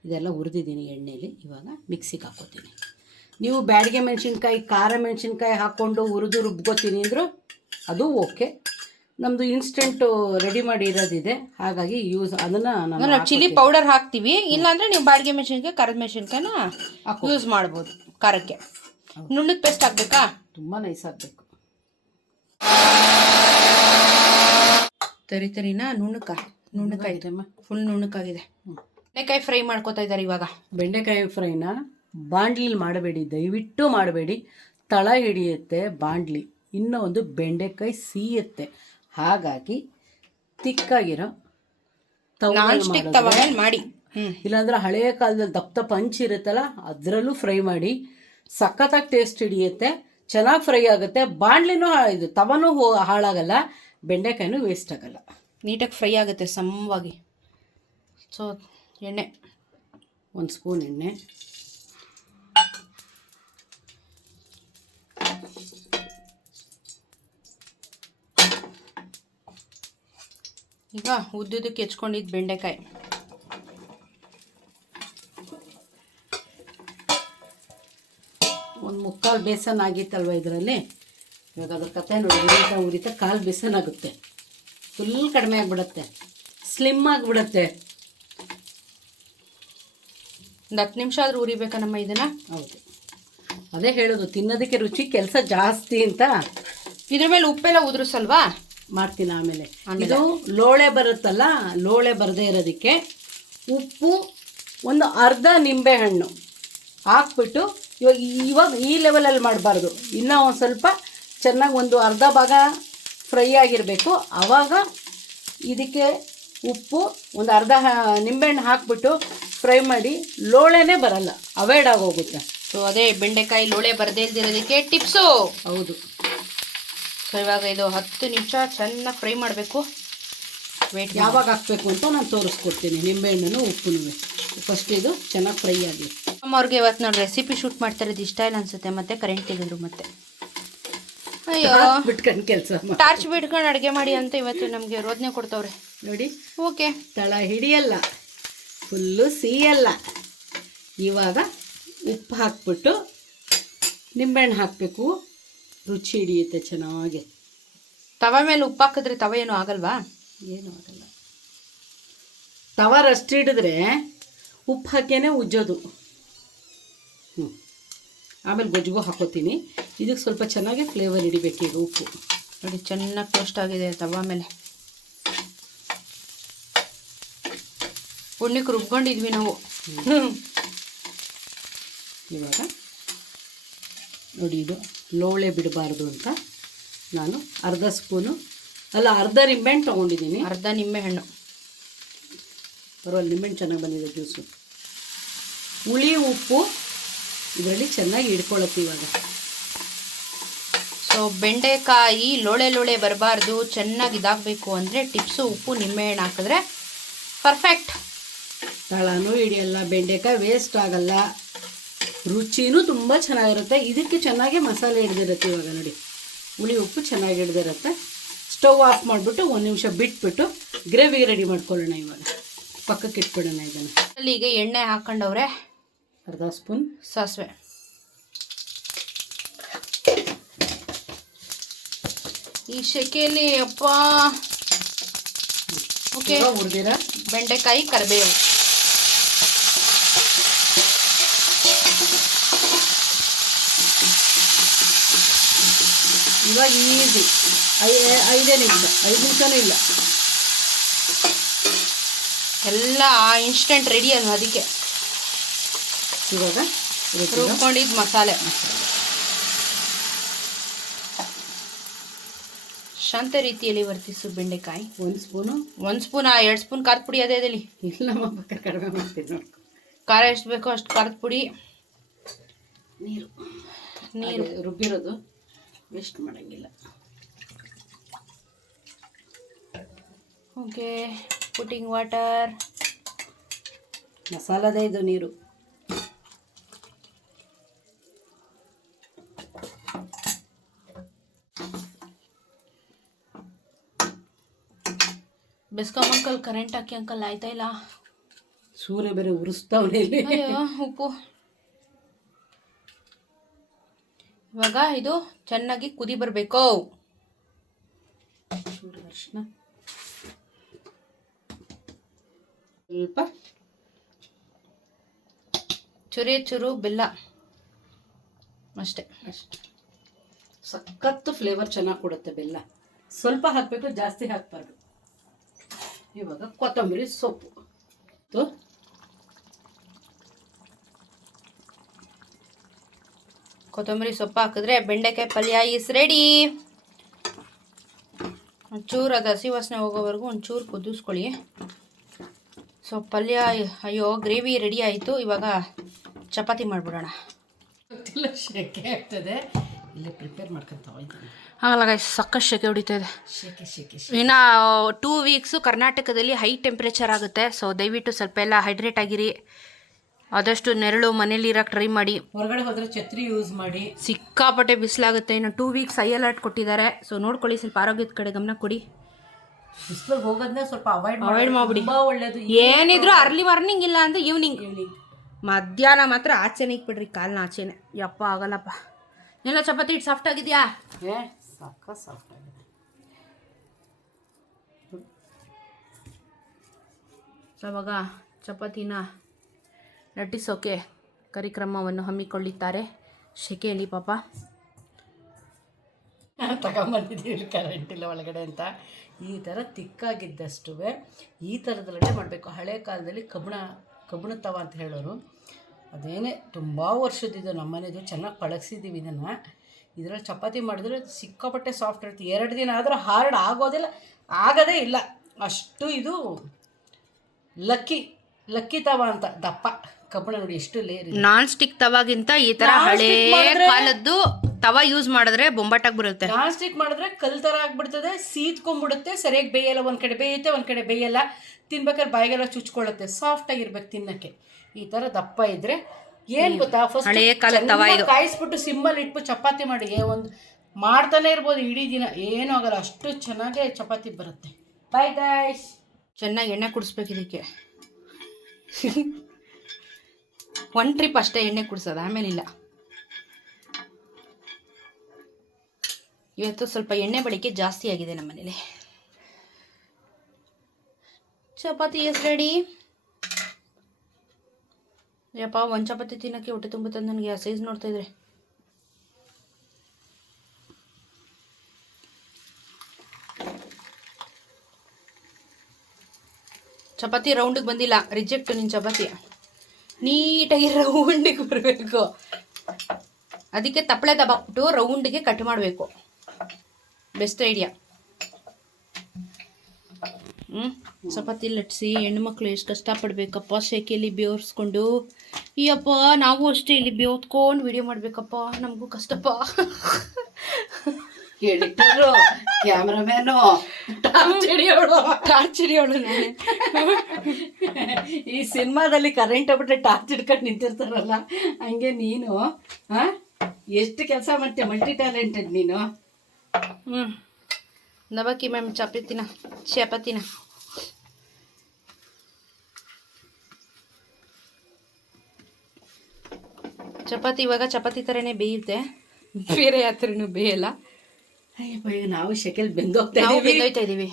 ಇದೆಲ್ಲ ಹುರಿದಿದ್ದೀನಿ ಎಣ್ಣೆಯಲ್ಲಿ. ಇವಾಗ ಮಿಕ್ಸಿಗೆ ಹಾಕೋತೀನಿ. ನೀವು ಬ್ಯಾಡಿಗೆ ಮೆಣಸಿನ್ಕಾಯಿ, ಖಾರ ಮೆಣಸಿನ್ಕಾಯಿ ಹಾಕ್ಕೊಂಡು ಹುರಿದು ರುಬ್ಕೋತೀನಿ ಅಂದರು ಅದು ಓಕೆ. ನಮ್ಮದು ಇನ್ಸ್ಟೆಂಟು ರೆಡಿ ಮಾಡಿ ಇರೋದಿದೆ, ಹಾಗಾಗಿ ಅದನ್ನು ನಾವು ಚಿಲ್ಲಿ ಪೌಡರ್ ಹಾಕ್ತೀವಿ. ಇಲ್ಲಾಂದರೆ ನೀವು ಬಾಡಿಗೆ ಮೆಣಸಿನ್ಕಾಯಿ, ಕರದ ಮೆಣಸಿನ್ಕಾಯಿನ ಯೂಸ್ ಮಾಡ್ಬೋದು ಖಾರಕ್ಕೆ. ನುಣ್ಣಗೆ ಪೇಸ್ಟ್ ಹಾಕ್ಬೇಕಾ? ತುಂಬ ನೈಸ್ ಆಗಬೇಕು. ತರಿನಾ ನುಣ್ಣಕ್ಕಾಗಿದೆ ಫುಲ್ ನುಣ್ಣಕ್ಕಾಗಿದೆ. ಬೆಂಡೆಕಾಯಿ ಫ್ರೈ ಮಾಡ್ಕೋತಾ ಇದ್ದಾರೆ ಇವಾಗ. ಬೆಂಡೆಕಾಯಿ ಫ್ರೈನ ಬಾಂಡ್ಲಿಲಿ ಮಾಡಬೇಡಿ, ದಯವಿಟ್ಟು ಮಾಡಬೇಡಿ. ತಳ ಹಿಡಿಯುತ್ತೆ ಬಾಂಡ್ಲಿ. ಇನ್ನೂ ಒಂದು ಬೆಂಡೆಕಾಯಿ ಸೀಯುತ್ತೆ. ಹಾಗಾಗಿ ತಿಕ್ಕಾಗಿರೋ ತವದಲ್ಲಿ ಮಾಡಿ, ಇಲ್ಲಾಂದ್ರೆ ಹಳೆಯ ಕಾಲದಲ್ಲಿ ದಪ್ಪ ಹಂಚ್ ಇರುತ್ತಲ್ಲ ಅದರಲ್ಲೂ ಫ್ರೈ ಮಾಡಿ. ಸಖತ್ತಾಗಿ ಟೇಸ್ಟ್ ಹಿಡಿಯುತ್ತೆ, ಚೆನ್ನಾಗಿ ಫ್ರೈ ಆಗುತ್ತೆ. ಬಾಂಡ್ಲಿನೂ ಇದು ತವನೂ ಹಾಳಾಗಲ್ಲ, ಬೆಂಡೆಕಾಯಿನೂ ವೇಸ್ಟ್ ಆಗಲ್ಲ, ನೀಟಾಗಿ ಫ್ರೈ ಆಗುತ್ತೆ ಸಮವಾಗಿ. ಸೊ ಎಣ್ಣೆ 1 ಸ್ಪೂನ್ ಎಣ್ಣೆ, ಈಗ ಉದ್ದುದಕ್ಕೆ ಹೆಚ್ಕೊಂಡಿದ್ದು ಬೆಂಡೆಕಾಯಿ, ಒಂದು ಮುಕ್ಕಾಲು ಬೇಸನ್ ಆಗಿತ್ತಲ್ವ ಇದರಲ್ಲಿ. ಇವಾಗ ಅದ್ರ ಕತೆ ನೋಡಿ, ಉರಿತಾ ಕಾಲು ಬೇಸನ್ ಆಗುತ್ತೆ. ಫುಲ್ ಕಡಿಮೆ ಆಗಿಬಿಡುತ್ತೆ, ಸ್ಲಿಮ್ ಆಗಿಬಿಡುತ್ತೆ. ಒಂದು 10 ನಿಮಿಷ ಆದರೂ ಉರಿಬೇಕಾ ನಮ್ಮ ಇದನ್ನು? ಹೌದು, ಅದೇ ಹೇಳೋದು, ತಿನ್ನೋದಕ್ಕೆ ರುಚಿ, ಕೆಲಸ ಜಾಸ್ತಿ ಅಂತ. ಇದ್ರ ಮೇಲೆ ಉಪ್ಪೆಲ್ಲ ಉದುರಿಸಲ್ವಾ? ಮಾಡ್ತೀನಿ ಆಮೇಲೆ. ಇದು ಲೋಳೆ ಬರುತ್ತಲ್ಲ, ಲೋಳೆ ಬರದೇ ಇರೋದಕ್ಕೆ ಉಪ್ಪು, ಒಂದು ಅರ್ಧ ನಿಂಬೆ ಹಣ್ಣು ಹಾಕ್ಬಿಟ್ಟು, ಇವಾಗ ಈ ಲೆವೆಲಲ್ಲಿ ಮಾಡಬಾರ್ದು, ಇನ್ನೂ ಒಂದು ಸ್ವಲ್ಪ ಚೆನ್ನಾಗಿ ಒಂದು ಅರ್ಧ ಭಾಗ ಫ್ರೈ ಆಗಿರಬೇಕು. ಆವಾಗ ಇದಕ್ಕೆ ಉಪ್ಪು, ಒಂದು ಅರ್ಧ ನಿಂಬೆಹಣ್ಣು ಹಾಕ್ಬಿಟ್ಟು ಫ್ರೈ ಮಾಡಿ. ಲೋಳೆನೇ ಬರಲ್ಲ, ಅವಾಯ್ಡ್ ಆಗೋಗುತ್ತೆ. ಸೊ ಅದೇ ಬೆಂಡೆಕಾಯಿ ಲೋಳೆ ಬರದೇ ಇಲ್ದಿರೋದಕ್ಕೆ ಟಿಪ್ಸು. ಹೌದು. ಸೊ ಇವಾಗ ಇದು 10 ನಿಮಿಷ ಚೆನ್ನಾಗಿ ಫ್ರೈ ಮಾಡಬೇಕು. ಯಾವಾಗ ಹಾಕಬೇಕು ಅಂತ ನಾನು ತೋರಿಸ್ಕೊಡ್ತೀನಿ. ನಿಂಬೆಹಣ್ಣು ಉಪ್ಪು ಫಸ್ಟ್ ಇದು ಚೆನ್ನಾಗಿ ಫ್ರೈ ಆಗಲಿ. ಅವ್ರಿಗೆ ಇವತ್ತು ನೋಡಿ ರೆಸಿಪಿ ಶೂಟ್ ಮಾಡ್ತಾ ಇರೋದು ಇಷ್ಟ ಇಲ್ಲ ಅನ್ಸುತ್ತೆ. ಮತ್ತೆ ಕರೆಂಟ್ ತೆಗೆದ್ರು. ಮತ್ತೆ ಅಯ್ಯೋ ಬಿಟ್ಕೊಂಡು ಕೆಲಸ ಟಾರ್ಚ್ ಬಿಟ್ಕೊಂಡು ಅಡುಗೆ ಮಾಡಿ ಅಂತ ಇವತ್ತು ನಮಗೆ ರೋದನೆ ಕೊಡ್ತವ್ರೆ ನೋಡಿ. ಓಕೆ, ತಳ ಹಿಡಿಯಲ್ಲ, ಫುಲ್ಲು ಸಿಹಿಯಲ್ಲ. ಇವಾಗ ಉಪ್ಪು ಹಾಕ್ಬಿಟ್ಟು ನಿಂಬೆಹಣ್ಣು ಹಾಕಬೇಕು, ರುಚಿ ಹಿಡಿಯುತ್ತೆ ಚೆನ್ನಾಗಿ. ತವ ಮೇಲೆ ಉಪ್ಪು ಹಾಕಿದ್ರೆ ತವ ಏನೂ ಆಗಲ್ವಾ? ಏನೂ ಆಗಲ್ಲ. ತವ ರಸ್ಟ್ ಹಿಡಿದ್ರೆ ಉಪ್ಪು ಹಾಕೇನೆ ಉಜ್ಜೋದು. ಆಮೇಲೆ ಗೊಜ್ಜಿಗೂ ಹಾಕೋತೀನಿ. ಇದಕ್ಕೆ ಸ್ವಲ್ಪ ಚೆನ್ನಾಗಿ ಫ್ಲೇವರ್ ಹಿಡಿಬೇಕು. ಈಗ ಉಪ್ಪು ನೋಡಿ ಚೆನ್ನಾಗಿ ಟೋಸ್ಟ್ ಆಗಿದೆ ತವ ಮೇಲೆ. ಉಣ್ಣಿಗೆ ರುಬ್ಕೊಂಡಿದ್ವಿ ನಾವು. ಇವಾಗ ನೋಡಿ, ಇದು ಲೋಳೆ ಬಿಡಬಾರ್ದು ಅಂತ ನಾನು ಅರ್ಧ ಸ್ಪೂನು ಅಲ್ಲ, ಅರ್ಧ ನಿಂಬೆಹಣ್ಣು ತೊಗೊಂಡಿದ್ದೀನಿ. ಅರ್ಧ ನಿಂಬೆಹಣ್ಣು, ಪರವಾಗಿಲ್ಲ, ನಿಂಬೆಹಣ್ಣು ಚೆನ್ನಾಗಿ ಬಂದಿದೆ ಜ್ಯೂಸು. ಹುಳಿ ಉಪ್ಪು ಇದರಲ್ಲಿ ಚೆನ್ನಾಗಿ ಹಿಡ್ಕೊಳ್ಳುತ್ತೆ ಇವಾಗ. ಸೊ ಬೆಂಡೆಕಾಯಿ ಲೋಳೆ ಬರಬಾರ್ದು, ಚೆನ್ನಾಗಿ ಇದಾಗಬೇಕು ಅಂದರೆ ಟಿಪ್ಸು ಉಪ್ಪು ನಿಂಬೆಹಣ್ಣು ಹಾಕಿದ್ರೆ ಪರ್ಫೆಕ್ಟ್. ತಳನೂ ಹಿಡಿಯಲ್ಲ, ಬೆಂಡೆಕಾಯಿ ವೇಸ್ಟ್ ಆಗಲ್ಲ, ರುಚಿನೂ ತುಂಬ ಚೆನ್ನಾಗಿರುತ್ತೆ. ಇದಕ್ಕೆ ಚೆನ್ನಾಗಿ ಮಸಾಲೆ ಹಿಡ್ದಿರುತ್ತೆ. ಇವಾಗ ನೋಡಿ, ಹುಳಿ ಉಪ್ಪು ಚೆನ್ನಾಗಿ ಹಿಡ್ದಿರುತ್ತೆ. ಸ್ಟವ್ ಆಫ್ ಮಾಡಿಬಿಟ್ಟು 1 ನಿಮಿಷ ಬಿಟ್ಬಿಟ್ಟು ಗ್ರೇವಿಗೆ ರೆಡಿ ಮಾಡ್ಕೊಳ್ಳೋಣ. ಇವಾಗ ಪಕ್ಕಕ್ಕೆ ಇಟ್ಬಿಡೋಣ ಇದನ್ನು. ಅಲ್ಲಿಗೆ ಎಣ್ಣೆ ಹಾಕೊಂಡವ್ರೆ, ಅರ್ಧ ಸ್ಪೂನ್ ಸಾಸಿವೆ. ಈ ಸೆಕೆಯಲ್ಲಿ ಅಪ್ಪ. ಓಕೆ, ಹುರಿದಿರ ಬೆಂಡೆಕಾಯಿ, ಕರಿಬೇವು. ಇವಾಗ ಈಸಿ 5 ನಿಮಿಷನೂ ಇಲ್ಲ, ಎಲ್ಲ ಇನ್ಸ್ಟೆಂಟ್ ರೆಡಿ ಅಲ್ವ. ಅದಕ್ಕೆ ಇವಾಗ ರುಬ್ಕೊಂಡಿದ್ದು ಮಸಾಲೆ. ಶಾಂತ ರೀತಿಯಲ್ಲಿ ವರ್ತಿಸು ಬೆಂಡೆಕಾಯಿ. 1 ಸ್ಪೂನು, 1 ಸ್ಪೂನ್ 2 ಸ್ಪೂನ್ ಖಾರದ ಪುಡಿ ಅದೇ ಅದಲ್ಲಿ. ಇಲ್ಲ ಮಕ್ಕ ಕಡಿಮೆ ಮಾಡ್ತೀನಿ ನೋಡಿ. ಖಾರ ಎಷ್ಟು ಬೇಕೋ ಅಷ್ಟು ಖಾರದ ಪುಡಿ, ನೀರು ರುಬ್ಬಿರೋದು ವೇಸ್ಟ್ ಮಾಡೋಂಗಿಲ್ಲ. Okay, putting water. ಮಸಾಲದೇ ಇದು ನೀರು. ಬೆಸ್ಕಾಂ ಅಂಕಲ್ ಕರೆಂಟ್ ಹಾಕಿ ಅಂಕಲ್ ಆಯ್ತಾ ಇಲ್ಲ. ಸೂರ್ಯ ಬೇರೆ ಉರಿಸ್ತಾವನೆ ಇಲ್ಲಿ. ಅಯ್ಯೋ ಉಪ್ಪು. ಇವಾಗ ಇದು ಚೆನ್ನಾಗಿ ಕುದಿ ಬರಬೇಕು. ಚೂರು ಅರಿಶಿನ, ಸ್ವಲ್ಪ ಚೂರು ಬೆಲ್ಲ ಅಷ್ಟೇ. ಸಖತ್ತು ಫ್ಲೇವರ್ ಚೆನ್ನಾಗಿ ಕೊಡುತ್ತೆ ಬೆಲ್ಲ. ಸ್ವಲ್ಪ ಹಾಕಬೇಕು, ಜಾಸ್ತಿ ಹಾಕಬಾರ್ದು. ಇವಾಗ ಕೊತ್ತಂಬರಿ ಸೊಪ್ಪು, ಕೊತ್ತಂಬರಿ ಸೊಪ್ಪು ಹಾಕಿದ್ರೆ ಬೆಂಡೆಕಾಯಿ ಪಲ್ಯ ಈಸ್ ರೆಡಿ. ಒಂಚೂರು ಅದು ಹಸಿ ವಾಸನೆ ಹೋಗೋವರೆಗೂ ಒಂಚೂರು ಕುದಿಸ್ಕೊಳ್ಳಿ. ಸೊ ಪಲ್ಯ, ಅಯ್ಯೋ ಗ್ರೇವಿ ರೆಡಿ ಆಯಿತು. ಇವಾಗ ಚಪಾತಿ ಮಾಡಿಬಿಡೋಣ. ಗೊತ್ತಿಲ್ಲ, ಶೆಕೆ ಆಗ್ತದೆ. ಇಲ್ಲೇ ಪ್ರಿಪೇರ್ ಮಾಡ್ಕೊತಾ ಇದ್ದೀನಿ. ಹಾಗಲ್ಲ ಸಕ್ಕತ್ ಶೆಕೆ ಹೊಡಿತಾ ಇದೆ. ಶೆಕೆ ಇನ್ನು 2 ವೀಕ್ಸು ಕರ್ನಾಟಕದಲ್ಲಿ ಹೈ ಟೆಂಪ್ರೇಚರ್ ಆಗುತ್ತೆ. ಸೊ ದಯವಿಟ್ಟು ಸ್ವಲ್ಪ ಎಲ್ಲ ಹೈಡ್ರೇಟ್ ಆಗಿರಿ. ಆದಷ್ಟು ನೆರಳು ಮನೇಲಿ ಇರೋಕೆ ಟ್ರೈ ಮಾಡಿ. ಹೊರಗಡೆ ಹೋದರೆ ಛತ್ರಿ ಯೂಸ್ ಮಾಡಿ. ಸಿಕ್ಕಾಪಟ್ಟೆ ಬಿಸಿಲಾಗುತ್ತೆ. ಇನ್ನು 2 ವೀಕ್ಸ್ ಹೈ ಅಲರ್ಟ್ ಕೊಟ್ಟಿದ್ದಾರೆ. ಸೊ ನೋಡ್ಕೊಳ್ಳಿ, ಸ್ವಲ್ಪ ಆರೋಗ್ಯದ ಕಡೆ ಗಮನ ಕೊಡಿ. ಬಿಸಿಲಿಗೆ ಹೋಗೋದನ್ನ ಸ್ವಲ್ಪ ಅವಾಯ್ಡ್ ಮಾಡಿಬಿಡಿ. ತುಂಬ ಒಳ್ಳೇದು. ಏನಿದ್ರು ಅರ್ಲಿ ಮಾರ್ನಿಂಗ್ ಇಲ್ಲ ಅಂದರೆ ಈವ್ನಿಂಗ್. ಮಧ್ಯಾಹ್ನ ಮಾತ್ರ ಆಚೆನೆ ಇಕ್ಬಿಡ್ರಿ, ಕಾಲನ್ನ ಆಚೆನೆ. ಯಪ್ಪ ಆಗಲ್ಲಪ್ಪ. ಎಲ್ಲ ಚಪಾತಿ ಹಿಟ್ಟು ಸಾಫ್ಟ್ ಆಗಿದೆಯಾ? ಸಾಫ್ಟ್ ಆಗಿದೆ. ಸೊ ಅವಾಗ ಚಪಾತಿನ ಲಟ್ಟಿಸೋಕೆ ಕಾರ್ಯಕ್ರಮವನ್ನು ಹಮ್ಮಿಕೊಳ್ಳುತ್ತಾರೆ ಶೆಕೆಯಲ್ಲಿ ಪಾಪ. ತಗೊಂಬಂದಿದ್ದೀವಿ, ಕರೆಂಟ್ ಇಲ್ಲ ಒಳಗಡೆ ಅಂತ. ಈ ಥರ ತಿಕ್ಕಾಗಿದ್ದಷ್ಟು ಈ ಥರದಲ್ಲೇ ಮಾಡಬೇಕು. ಹಳೆ ಕಾಲದಲ್ಲಿ ಕಬ್ಬಣ ತವ ಅಂತ ಹೇಳೋರು. ಅದೇನೇ ತುಂಬ ವರ್ಷದಿದ್ದು ನಮ್ಮನೇದು, ಚೆನ್ನಾಗಿ ಪಳಗಿಸಿದ್ದೀವಿ ಇದನ್ನು. ಇದರಲ್ಲಿ ಚಪಾತಿ ಮಾಡಿದ್ರೆ ಸಿಕ್ಕಾಪಟ್ಟೆ ಸಾಫ್ಟ್ ಇರುತ್ತೆ. 2 ದಿನ ಆದರೂ ಹಾರ್ಡ್ ಆಗೋದೇ ಇಲ್ಲ. ಅಷ್ಟು ಇದು ಲಕ್ಕಿ ತವ ಅಂತ ದಪ್ಪ ಕಬ್ಬಣ. ನೋಡಿ ಎಷ್ಟು ಲೇರ್. ನಾನ್ ಸ್ಟಿಕ್ ತವಾಗಿಂತ ಈ ತರ ಹಳೆ ಕಾಲದ್ದು ತವ ಯೂಸ್ ಮಾಡಿದ್ರೆ ಬೊಂಬಾಟಾಗಿ ಬರುತ್ತೆ. ನಾನ್ ಸ್ಟಿಕ್ ಮಾಡಿದ್ರೆ ಕಲ್ ಥರ ಆಗ್ಬಿಡ್ತದೆ, ಸೀದ್ಕೊಂಡ್ಬಿಡುತ್ತೆ, ಸರಿಯಾಗಿ ಬೇಯಲ್ಲ. ಒಂದು ಕಡೆ ಬೇಯುತ್ತೆ, ಒಂದು ಕಡೆ ಬೇಯಲ್ಲ. ತಿನ್ಬೇಕಾದ್ರೆ ಬಾಯಿಗೆಲ್ಲ ಚುಚ್ಕೊಳ್ಳುತ್ತೆ. ಸಾಫ್ಟ್ ಆಗಿರ್ಬೇಕು ತಿನ್ನಕ್ಕೆ. ಈ ಥರ ದಪ್ಪ ಇದ್ರೆ ಏನು ಗೊತ್ತಾ, ಫಸ್ಟ್ ಹಳೆ ಕಾಲದ ತವ ಇದು. ಕಾಯಿಸ್ಬಿಟ್ಟು ಸಿಮ್ಮಲ್ಲಿ ಇಟ್ಬಿಟ್ಟು ಚಪಾತಿ ಮಾಡಿ ಒಂದು ಮಾಡ್ತಾನೆ ಇರ್ಬೋದು ಇಡೀ ದಿನ, ಏನೂ ಆಗಲ್ಲ. ಅಷ್ಟು ಚೆನ್ನಾಗೇ ಚಪಾತಿ ಬರುತ್ತೆ. Bye guys. ಚೆನ್ನಾಗಿ ಎಣ್ಣೆ ಕುಡಿಸ್ಬೇಕು ಇದಕ್ಕೆ. 1 ಟ್ರಿಪ್ ಅಷ್ಟೇ ಎಣ್ಣೆ ಕುಡಿಸೋದು, ಆಮೇಲೆ ಇಲ್ಲ. ಇವತ್ತು ಸ್ವಲ್ಪ ಎಣ್ಣೆ ಬಳಕೆ ಜಾಸ್ತಿ ಆಗಿದೆ ನಮ್ಮ ಮನೇಲಿ. Chapati is ready. ಯಪ್ಪ, 1 ಚಪಾತಿ ತಿನ್ನೋಕ್ಕೆ ಹೊಟ್ಟೆ ತುಂಬುತ್ತದೆ ನನಗೆ. ಆ ಸೈಜ್ ನೋಡ್ತಾ ಇದ್ರೆ ಚಪಾತಿ ರೌಂಡಿಗೆ ಬಂದಿಲ್ಲ, ರಿಜೆಕ್ಟ್. ನಿನ್ನ ಚಪಾತಿ ನೀಟಾಗಿ ರೌಂಡಿಗೆ ಬರಬೇಕು. ಅದಕ್ಕೆ ತಪ್ಪಳೆ ದಬ್ಬಾಕ್ಬಿಟ್ಟು ರೌಂಡಿಗೆ ಕಟ್ ಮಾಡಬೇಕು. Best idea. ಚಪಾತಿ ಲಟ್ಸಿ ಹೆಣ್ಮಕ್ಳು ಎಷ್ಟು ಕಷ್ಟಪಡ್ಬೇಕಪ್ಪ ಶೆಕೆಯಲ್ಲಿ ಬೇವರ್ಸ್ಕೊಂಡು. ಅಯ್ಯಪ್ಪ, ನಾವು ಅಷ್ಟೇ ಇಲ್ಲಿ ಬೇವ್ತ್ಕೊಂಡು ವಿಡಿಯೋ ಮಾಡಬೇಕಪ್ಪ, ನಮಗೂ ಕಷ್ಟಪ್ಪ. ಎಡಿಟರು, ಕ್ಯಾಮ್ರಾಮ್ಯಾನು, ಟಾರ್ಚ್ ಹಿಡಿಯೋಳು ನಾನೇ. ಈ ಸಿನಿಮಾದಲ್ಲಿ ಕರೆಂಟ್ ಆಗ್ಬಿಟ್ರೆ ಟಾರ್ಚ್ ಹಿಡ್ಕೊಂಡು ನಿಂತಿರ್ತಾರಲ್ಲ, ಹಂಗೆ ನೀನು ಎಷ್ಟು ಕೆಲಸ ಮಾಡ್ತೀಯ, ಮಲ್ಟಿ ಟ್ಯಾಲೆಂಟೆಡ್ ನೀನು. ನವಕಿ ಮ್ಯಾಮ್ ಚಪಾತಿನ ಚಪಾತಿ ಇವಾಗ ಚಪಾತಿ ಥರನೇ ಬೇಯುತ್ತೆ, ಬೇರೆ ಯಾವ ಥರನೂ ಬೇಯಲ್ಲ. ನಾವು ಶೆಕೆಲ್ ಬೆಂದೋಗ್ತಾ ಇದ್ದೀವಿ.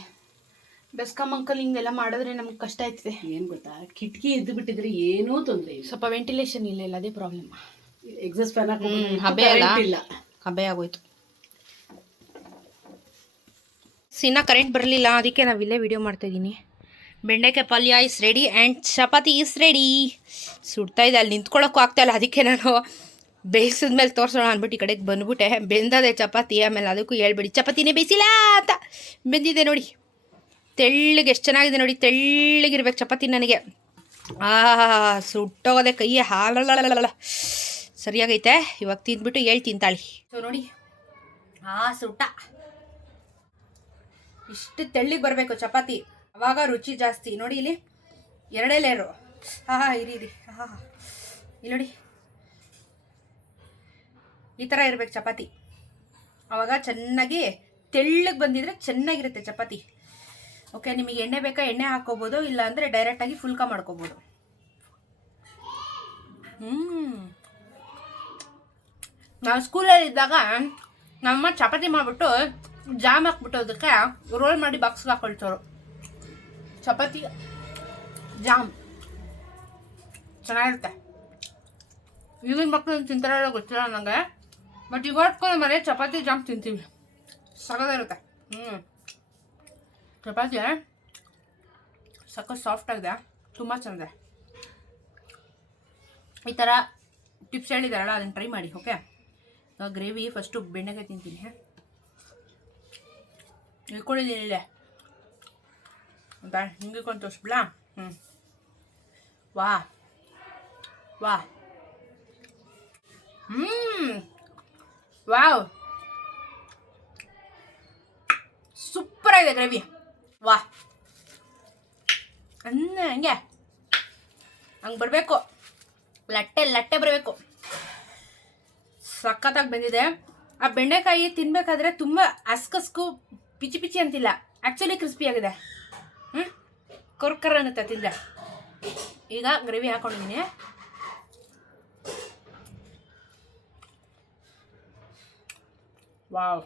ಬೆಸ್ಕಾಂ ಅಂಕಲ್ ಹಿಂಗೆಲ್ಲ ಮಾಡಿದ್ರೆ ನಮ್ಗೆ ಕಷ್ಟ ಆಯ್ತದೆ. ಏನು ಗೊತ್ತಾ, ಕಿಟಕಿ ಇದ್ದು ಬಿಟ್ಟಿದ್ರೆ ಏನೂ ತೊಂದರೆ ಇಲ್ಲ. ಸ್ವಲ್ಪ ವೆಂಟಿಲೇಷನ್ ಇಲ್ಲ, ಅದೇ ಪ್ರಾಬ್ಲಮ್. ಎಕ್ಸಾಸ್ಟ್ ಫ್ಯಾನ್ ಹಬೆ ಇಲ್ಲ, ಹಬೆ ಆಗೋಯ್ತು. ಸಿನ್ನ ಕರೆಂಟ್ ಬರಲಿಲ್ಲ, ಅದಕ್ಕೆ ನಾವು ಇಲ್ಲೇ ವಿಡಿಯೋ ಮಾಡ್ತಾಯಿದ್ದೀನಿ. Bendekayi palya is ready and chapati is ready. ಸುಡ್ತಾ ಇದೆ, ಅಲ್ಲಿ ನಿಂತ್ಕೊಳ್ಳೋಕ್ಕೂ ಆಗ್ತಾಯಿಲ್ಲ. ಅದಕ್ಕೆ ನಾನು ಬೇಯಿಸಿದ್ಮೇಲೆ ತೋರಿಸೋಣ ಅಂದ್ಬಿಟ್ಟು ಈ ಕಡೆಗೆ ಬಂದ್ಬಿಟ್ಟೆ. ಬೆಂದದೆ ಚಪಾತಿ. ಆಮೇಲೆ ಅದಕ್ಕೂ ಹೇಳ್ಬೇಡಿ ಚಪಾತಿನೇ ಬೇಯಿಸಿಲ್ಲ ಅಂತ. ಬೆಂದಿದೆ ನೋಡಿ, ತೆಳ್ಳಗೆ ಎಷ್ಟು ಚೆನ್ನಾಗಿದೆ ನೋಡಿ. ತೆಳ್ಳಗಿರ್ಬೇಕು ಚಪಾತಿ ನನಗೆ. ಸುಟ್ಟೋಗೋದೆ ಕೈಯೇ. ಹಾಲಲ್ಲ ಸರಿಯಾಗೈತೆ. ಇವಾಗ ತಿಂದ್ಬಿಟ್ಟು ಹೇಳ್ತೀನಿ ತಾಳಿ. ಸೊ ನೋಡಿ, ಸುಟ್ಟ ಇಷ್ಟು ತೆಳ್ಳಿಗೆ ಬರಬೇಕು ಚಪಾತಿ, ಅವಾಗ ರುಚಿ ಜಾಸ್ತಿ. ನೋಡಿ ಇಲ್ಲಿ 2 ಲೇಯರು. ಇರಿ ಇಲ್ಲಿ ನೋಡಿ, ಈ ಥರ ಇರ್ಬೇಕು ಚಪಾತಿ. ಆವಾಗ ಚೆನ್ನಾಗಿ ತೆಳ್ಳಗೆ ಬಂದಿದ್ರೆ ಚೆನ್ನಾಗಿರುತ್ತೆ ಚಪಾತಿ. ಓಕೆ, ನಿಮಗೆ ಎಣ್ಣೆ ಬೇಕಾ ಎಣ್ಣೆ ಹಾಕ್ಕೋಬೋದು, ಇಲ್ಲ ಅಂದರೆ ಡೈರೆಕ್ಟಾಗಿ ಫುಲ್ಕ ಮಾಡ್ಕೋಬೋದು. ನಾವು ಸ್ಕೂಲಲ್ಲಿ ಇದ್ದಾಗ ನಮ್ಮ ಚಪಾತಿ ಮಾಡಿಬಿಟ್ಟು ಜಾಮ್ ಹಾಕ್ಬಿಟ್ಟು ಅದಕ್ಕೆ ರೋಲ್ ಮಾಡಿ ಬಾಕ್ಸ್ಗೆ ಹಾಕೊಳ್ತವ್ರು. ಚಪಾತಿ ಜಾಮ್ ಚೆನ್ನಾಗಿರುತ್ತೆ. ಈಗಿನ ಮಕ್ಕಳು ತಿಂತಾರೋ ಗೊತ್ತಿಲ್ಲ ನನಗೆ, ಬಟ್ ಇವತ್ತು ಮನೆ ಚಪಾತಿ ಜಾಮ್ ತಿಂತೀವಿ, ಸಖತ್ತಾಗಿರುತ್ತೆ. ಚಪಾತಿ ಸಖತ್ ಸಾಫ್ಟ್ ಆಗಿದೆ, ತುಂಬ ಚೆನ್ನಾಗಿದೆ. ಈ ಥರ ಟಿಪ್ಸ್ ಹೇಳಿದಾರಲ್ಲ ಅದನ್ನು ಟ್ರೈ ಮಾಡಿ. ಓಕೆ, ಗ್ರೇವಿ ಫಸ್ಟು ಬೆಂಡೆಕಾಯಿ ತಿಂತೀನಿ. ಇಳ್ಕೊಂಡಿದ್ದೀನಿ ಇಲ್ಲೇ ಅಂತ ಹಿಂಗೆ ಕೊಂಡು ತೋರಿಸ್ಬಿಡಾ. ವಾ ವಾ ವಾವ್, ಸೂಪರ್ ಆಗಿದೆ ಗ್ರೇವಿ. ವಾ ಹಂಗೆ ಹಂಗೆ ಬರಬೇಕು, ಲಟ್ಟೆ ಬರಬೇಕು. ಸಖತ್ತಾಗಿ ಬಂದಿದೆ. ಆ ಬೆಂಡೆಕಾಯಿ ತಿನ್ಬೇಕಾದ್ರೆ ತುಂಬ ಅಸ್ಕಸ್ಕು ಪಿಚಿ ಪಿಚಿ ಅಂತಿಲ್ಲ, ಆ್ಯಕ್ಚುಲಿ ಕ್ರಿಸ್ಪಿ ಆಗಿದೆ. ಕೊರ್ಕರ್ ಅನ್ನುತ್ತೆ ತಿಂದೆ. ಈಗ ಗ್ರೇವಿ ಹಾಕೊಂಡಿದ್ದೀನಿ. ವಾವ್,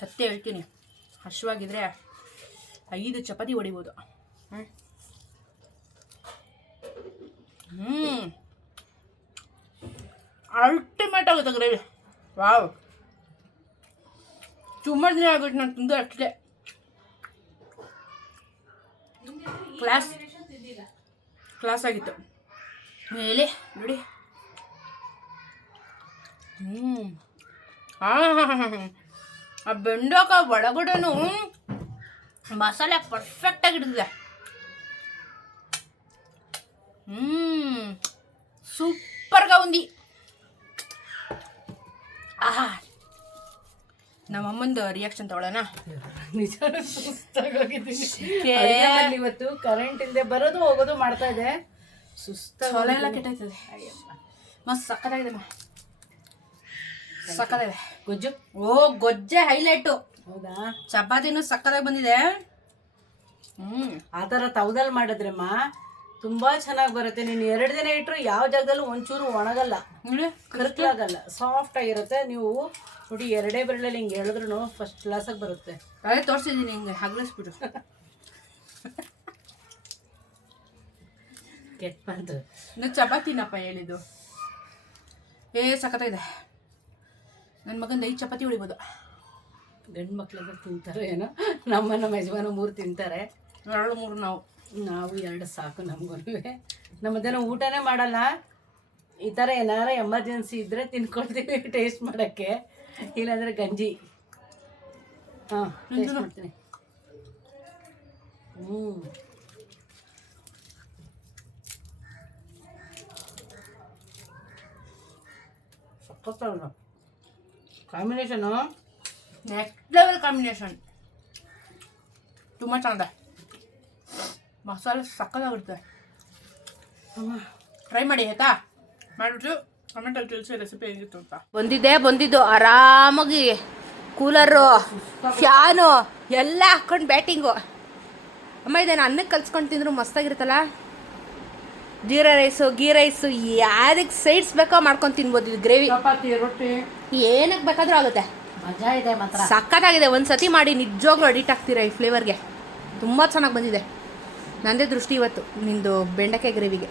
ಸತ್ಯ ಹೇಳ್ತೀನಿ, ಹಶ್ವಾಗಿದ್ರೆ 5 ಚಪಾತಿ ಹೊಡಿಬೋದು. ಅಲ್ಟಿಮೇಟ್ ಆಗುತ್ತೆ ಗ್ರೇವಿ. ವಾವ್, ಸುಮಾರು ದಿನ ಆಗುತ್ತೆ ನಾನು ತಿಂದು ಅಷ್ಟೇ. ಕ್ಲಾಸ್ ಆಗಿತ್ತು ಮೇಲೆ ನೋಡಿ. ಆ ಬೆಂಡೆಕಾಯಿ ಒಳಗಡೆನೂ ಮಸಾಲೆ ಪರ್ಫೆಕ್ಟಾಗಿರ್ತದೆ. ಸೂಪರ್గా ఉంది. ನಮ್ಮಮ್ಮಂದು ರಿಯಾಕ್ಷನ್ ತಗೊಳ್ಳೋಣ. ನಿಜ ಸುಸ್ತಾಗೋಗಿದ್ದೀನಿ. ಇವತ್ತು ಕರೆಂಟ್ ಇಲ್ಲದೆ ಬರೋದು ಹೋಗೋದು ಮಾಡ್ತಾ ಇದೆ. ಹೊಲ ಎಲ್ಲ ಕೆಟ್ಟೋಯ್ತದೆ. ಮಸ್ತ್ ಸಕ್ಕತ್ತಾಗಿದೆ, ಸಕ್ಕತ್ತಾಗಿದೆ. ಗೊಜ್ಜು ಗೊಜ್ಜೆ ಹೈಲೈಟು. ಹೌದಾ? ಚಪಾತಿನೂ ಸಕ್ಕತ್ತಾಗಿ ಬಂದಿದೆ. ಆ ಥರ ತವದಲ್ಲಿ ಮಾಡಿದ್ರಮ್ಮ ತುಂಬಾ ಚೆನ್ನಾಗಿ ಬರುತ್ತೆ. ನೀನು 2 ದಿನ ಇಟ್ಟರು ಯಾವ ಜಾಗದಲ್ಲೂ ಒಂಚೂರು ಒಣಗಲ್ಲ, ಕರ್ಕಲಾಗಲ್ಲ, ಸಾಫ್ಟ್ ಆಗಿರುತ್ತೆ. ನೀವು ನೋಡಿ 2 ಬೆರಳಲ್ಲಿ ಹಿಂಗೆ ಹೇಳಿದ್ರು ಫಸ್ಟ್ ಕ್ಲಾಸಾಗಿ ಬರುತ್ತೆ. ಅದೇ ತೋರಿಸಿದ್ದೀನಿ, ಹಿಂಗೆ ಹಗ್ಲಿಸ್ಬಿಟ್ಟು ಕೆಟ್ಟ ಬಂತು. ಇನ್ನು ಚಪಾತಿನಪ್ಪ ಹೇಳಿದ್ದು. ಸಖತ್ತಾಗಿದೆ. ನನ್ನ ಮಗಂದು 5 ಚಪಾತಿ ಉಳಿಬೋದು. ಗಂಡು ಮಕ್ಳೆಲ್ಲ ತಿಂತಾರೆ ಏನೋ, ನಮ್ಮ ಯಜಮಾನ 3 ತಿಂತಾರೆ, 2-3 ನಾವು 2 ಸಾಕು ನಮಗೂ. ನಮ್ಮ ಮಧ್ಯಾಹ್ನ ಊಟನೇ ಮಾಡಲ್ಲ. ಈ ಥರ ಏನಾರ ಎಮರ್ಜೆನ್ಸಿ ಇದ್ದರೆ ತಿನ್ಕೊಳ್ತೀವಿ ಟೇಸ್ಟ್ ಮಾಡೋಕ್ಕೆ, ಇಲ್ಲಾಂದರೆ ಗಂಜಿ. ಟೇಸ್ಟ್ ಮಾಡ್ತೀನಿ. ಸಕ್ಕತ್ತಾಗ ಕಾಂಬಿನೇಷನು, ನೆಕ್ಸ್ಟ್ ಲೆವೆಲ್ ಕಾಂಬಿನೇಷನ್, ತುಂಬ ಚೆನ್ನಾಗಿದೆ. ಮಸಾಲೆ ಸಕ್ಕತ್ತಾಗಿರುತ್ತೆ. ಟ್ರೈ ಮಾಡಿ ಆಯ್ತಾ? ಮಾಡಿಬಿಟ್ಟು ಕಮೆಂಟಲ್ಲಿ ತಿಳಿಸಿ ರೆಸಿಪಿ ಹೇಗಿತ್ತು ಅಂತ. ಬಂದಿದ್ದು ಆರಾಮಾಗಿ ಕೂಲರು, ಫ್ಯಾನು ಎಲ್ಲ ಹಾಕ್ಕೊಂಡು ಬ್ಯಾಟಿಂಗು. ಅಮ್ಮ ಇದೇನು ಅನ್ನಕ್ಕೆ ಕಲ್ಸ್ಕೊಂಡು ತಿಂದ್ರು ಮಸ್ತಾಗಿರುತ್ತಲ್ಲ. ಜೀರಾ ರೈಸು, ಗೀ ರೈಸು, ಯಾರಿಗೆ ಸೈಡ್ಸ್ ಬೇಕೋ ಮಾಡ್ಕೊಂಡು ತಿನ್ಬೋದು. ಇದು ಗ್ರೇವಿ, ಚಪಾತಿ, ರೊಟ್ಟಿ ಏನಕ್ಕೆ ಬೇಕಾದರೂ ಆಗುತ್ತೆ. ಮಜಾ ಇದೆ ಮಾತ್ರ, ಸಕ್ಕತ್ತಾಗಿದೆ. ಒಂದು ಸತಿ ಮಾಡಿ ನಿಜವಾಗ್ಲೂ ಅಡಿಟ್ ಆಗ್ತೀರಾ ಈ ಫ್ಲೇವರ್ಗೆ. ತುಂಬ ಚೆನ್ನಾಗಿ ಬಂದಿದೆ. ನಂದೇ ದೃಷ್ಟಿ ಇವತ್ತು ನಿಂದು ಬೆಂಡೆಕಾಯಿ ಗ್ರೇವಿಗೆ.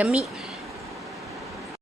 ಯಮ್ಮಿ.